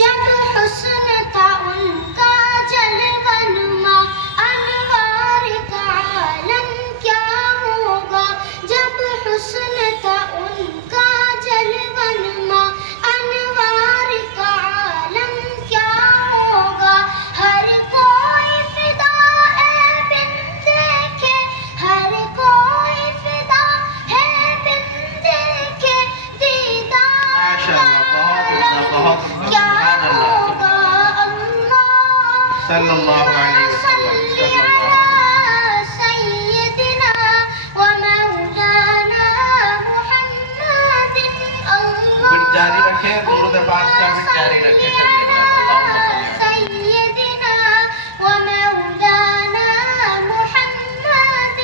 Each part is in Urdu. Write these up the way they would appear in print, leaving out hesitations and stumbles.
جب حسن تھا ان کا جلوہ نما انوار کا عالم کیا ہوگا جب حسن تھا ان کا جلوہ نما انوار کا عالم کیا ہوگا ہر کوئی فدا ہے بن دیکھے ہر کوئی فدا ہے بن دیکھے دیدار کیا ہوگا اللہ صلی اللہ علیہ وسلم سیدنا ومولانا محمد بٹ جاری رکھیں درود پاک کا بٹ جاری رکھیں سیدنا ومولانا محمد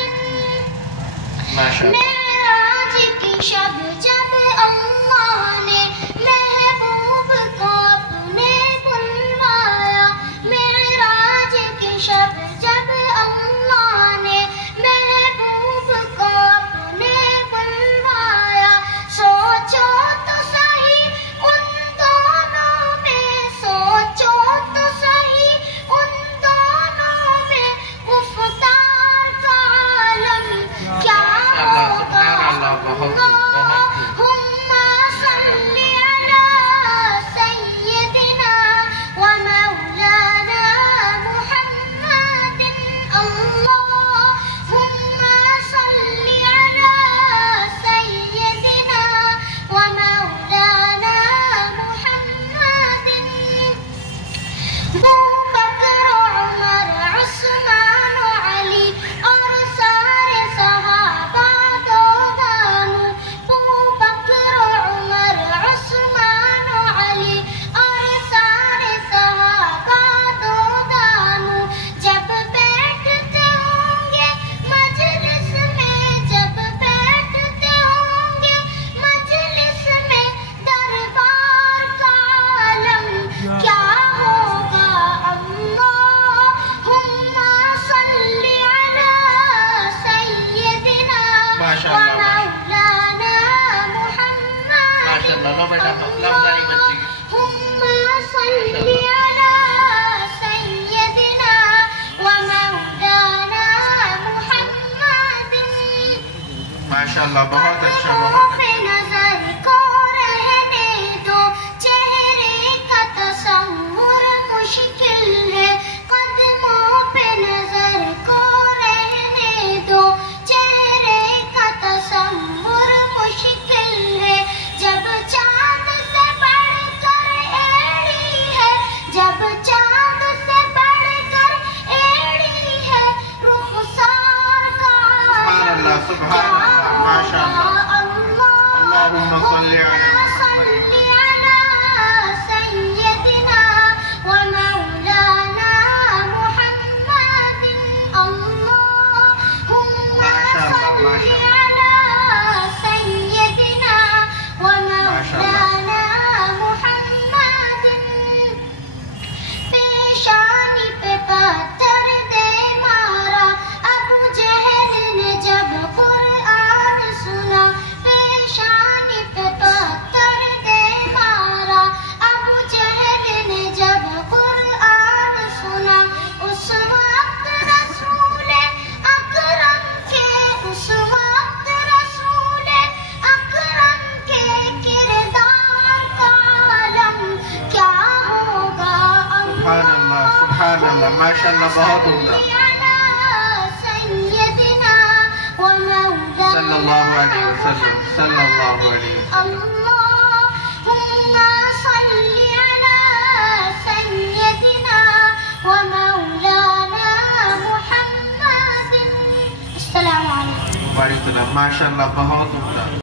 ماشاءاللہ معراج کی شب جب اللہ نے محبوب کو اپنے بلوایا معراج کی شب جب اللہ نے محبوب کو اپنے بلوایا سوچو تو صحیح ان دونوں میں سوچو تو صحیح ان دونوں میں گفتار کا عالم کیا ہوگا اللہم صلی علی سیدنا ومولانا محمد اللہم صلی علی سیدنا ومولانا محمد بکر عمر عثمان علی اور سارے صحابہ دو دانو بکر عمر عثمان علی اور سارے صحابہ دو دانو جب بیٹھتے ہوں گے مجلس میں جب بیٹھتے ہوں گے مجلس میں دربار کا عالم کیا ہوگا اللہم صلی علی سیدنا ماشاءاللہ ومولانا محمد ماشاءاللہ لو بیٹا لفظ آئی بچی کی اللہم صلی علی سیدنا ومولانا محمد ماشاءاللہ بہت اچھا بہت قدموں پہ نظر کو رہنے دو چہرے کا تصور مشکل ہے قدموں پہ نظر کو رہنے دو چہرے کا تصور مشکل ہے جب چاند سے بڑھ کر ایڑی ہے جب چاند سے بڑھ کر ایڑی ہے رخسار کا سبحان اللہ سبحان اللہ ماشاءاللہ اللہم صلی علی محمد سیدنا ومولانا محمد اللہم ماشاءاللہ صلی علی سیدنا ومولانا محمد پیشانی پہ پتھر دے مارا ابو جہل نے جب قرآن سنا پیشانی پہ پتھر دے مارا ابو جہل نے جب قرآن سنا اس وقت رسول اکرم کے اس وقت رسول اکرم کے کردار کا عالم کیا ہوگا سبحان اللہ ماشاءاللہ بہت عمدہ سیدنا ومولانا صلی اللہ علیہ وسلم صلی اللہ علیہ وسلم اللہم صلی علی سیدنا ومولانا محمد السلام علیکم وعلیکم السلام ماشاءاللہ بہت عمدہ